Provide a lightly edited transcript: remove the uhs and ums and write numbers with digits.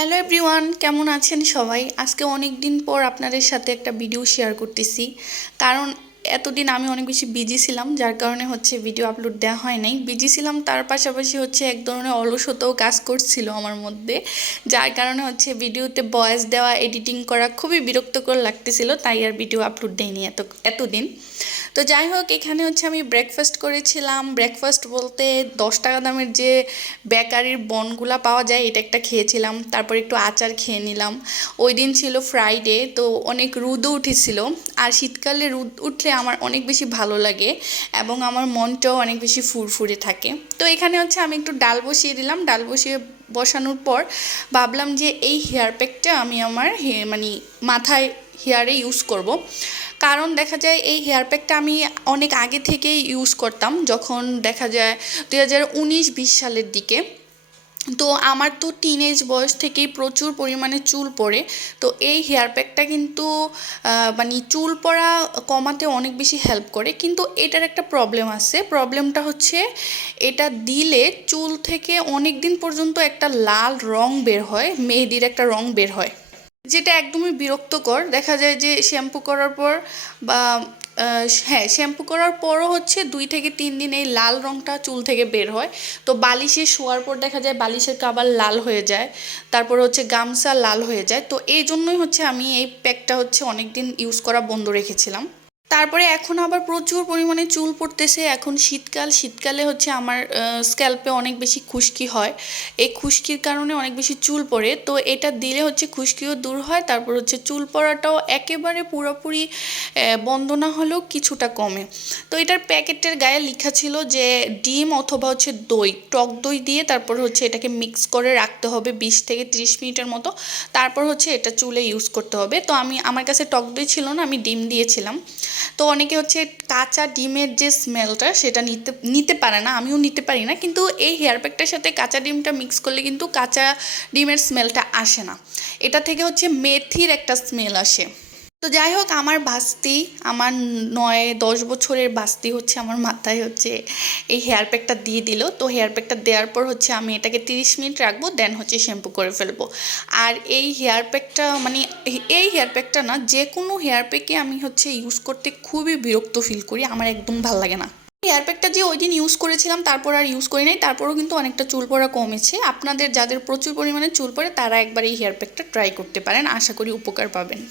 Hello everyone, কেমন আছেন সবাই? আজকে অনেক দিন পর আপনাদের সাথে একটা ভিডিও শেয়ার করতেছি। কারণ এতদিন আমি অনেক বেশি বিজি ছিলাম, যার কারণে ভিডিও আপলোড দেওয়া হয় নাই। বিজি ছিলাম, তার পাশাপাশি এক ধরনের অলসতাও কাজ করছিল আমার মধ্যে, যার কারণে ভিডিওতে ভয়েস দেওয়া, এডিটিং করা খুবই বিরক্তকর লাগতেছিল, তাই আর ভিডিও আপলোড দেয়নি এতদিন। তো যাই হোক, এখানে আমি ব্রেকফাস্ট করেছিলাম। ব্রেকফাস্ট বলতে 10 টাকা দামের যে বেকারির বনগুলা পাওয়া যায়, এটা একটা খেয়েছিলাম। তারপর একটু আচার খেয়ে নিলাম। ওই দিন ছিল ফ্রাইডে, তো অনেক রোদও উঠেছিল। আর শীতকালে রোদ উঠলে আমার অনেক বেশি ভালো লাগে এবং আমার মনটাও অনেক বেশি ফুরফুরে থাকে। তো এখানে আমি একটু ডাল বসিয়ে দিলাম। ডাল বসিয়ে বসানোর পর ভাবলাম যে এই হেয়ার প্যাকটা আমি আমার মানে মাথায় হেয়ারে ইউজ করব। কারণ দেখা যায় এই হেয়ার প্যাকটা আমি অনেক আগে থেকেই ইউজ করতাম, যখন দেখা যায় 2019-20 সালের দিকে। তো আমার তো টিনেজ বয়স থেকেই প্রচুর পরিমাণে চুল পড়ে। তো এই হেয়ার প্যাকটা কিন্তু মানে চুল পড়া কমাতে অনেক বেশি হেল্প করে, কিন্তু এটার একটা প্রবলেম আছে। প্রবলেমটা এটা দিলে চুল থেকে অনেক দিন পর্যন্ত একটা লাল রং বের হয়, মেহেদির একটা রং বের হয়, যেটা একদমই বিরক্তকর। দেখা যায় যে শ্যাম্পু করার পর বা হ্যাঁ, শ্যাম্পু করার পরও 2 থেকে 3 দিন এই লাল রঙটা চুল থেকে বের হয়। তো বালিশে শোয়ার পর দেখা যায় বালিশের কাভার লাল হয়ে যায়, তারপর গামছা লাল হয়ে যায়। তো এই জন্যই আমি এই প্যাকটা অনেক দিন ইউজ করা বন্ধ রেখেছিলাম। তারপরে এখন আবার প্রচুর পরিমাণে চুল পড়তেছে। এখন শীতকালে আমার স্ক্যাল্পে অনেক বেশি খুশকি হয়। এই খুশকির কারণে অনেক বেশি চুল পড়ে। তো এটা দিলে খুশকিও দূর হয়, তারপর চুল পড়াটাও একেবারে পুরোপুরি বন্ধ না হলেও কিছুটা কমে। তো এটার প্যাকেটের গায়ে লেখা ছিল যে ডিম অথবা দই, টক দই দিয়ে তারপর এটাকে মিক্স করে রাখতে হবে 20 থেকে 30 মিনিটের মতো। তারপর এটা চুলে ইউজ করতে হবে। তো আমার কাছে টক দই ছিল না, আমি ডিম দিয়েছিলাম। তো অনেকে কাঁচা ডিমের যে স্মেলটা সেটা নিতে পারে না, আমিও নিতে পারি না। কিন্তু এই হেয়ার প্যাকটার সাথে কাঁচা ডিমটা মিক্স করলে কিন্তু কাঁচা ডিমের স্মেলটা আসে না, এটা থেকে মেথির একটা স্মেল আসে। তো যাই হোক, আমার বাস্তি, আমার 9-10 বছরের বাস্তি আমার মাথায় এই হেয়ার প্যাকটা দিয়ে দিল। তো হেয়ার প্যাকটা দেওয়ার পর আমি এটাকে 30 মিনিট রাখবো, দেন শ্যাম্পু করে ফেলবো। আর এই হেয়ার প্যাকটা এই হেয়ার প্যাকটা না, যে কোনো হেয়ার প্যাকে আমি ইউজ করতে খুবই বিরক্ত ফিল করি, আমার একদম ভালো লাগে না। হেয়ার প্যাকটা যে ওই দিন ইউজ করেছিলাম, তারপর আর ইউজ করি নাই, তারপরেও কিন্তু অনেকটা চুল পড়া কমেছে। আপনাদের যাদের প্রচুর পরিমাণে চুল পড়ে তারা একবার এই হেয়ার প্যাকটা ট্রাই করতে পারেন, আশা করি উপকার পাবেন।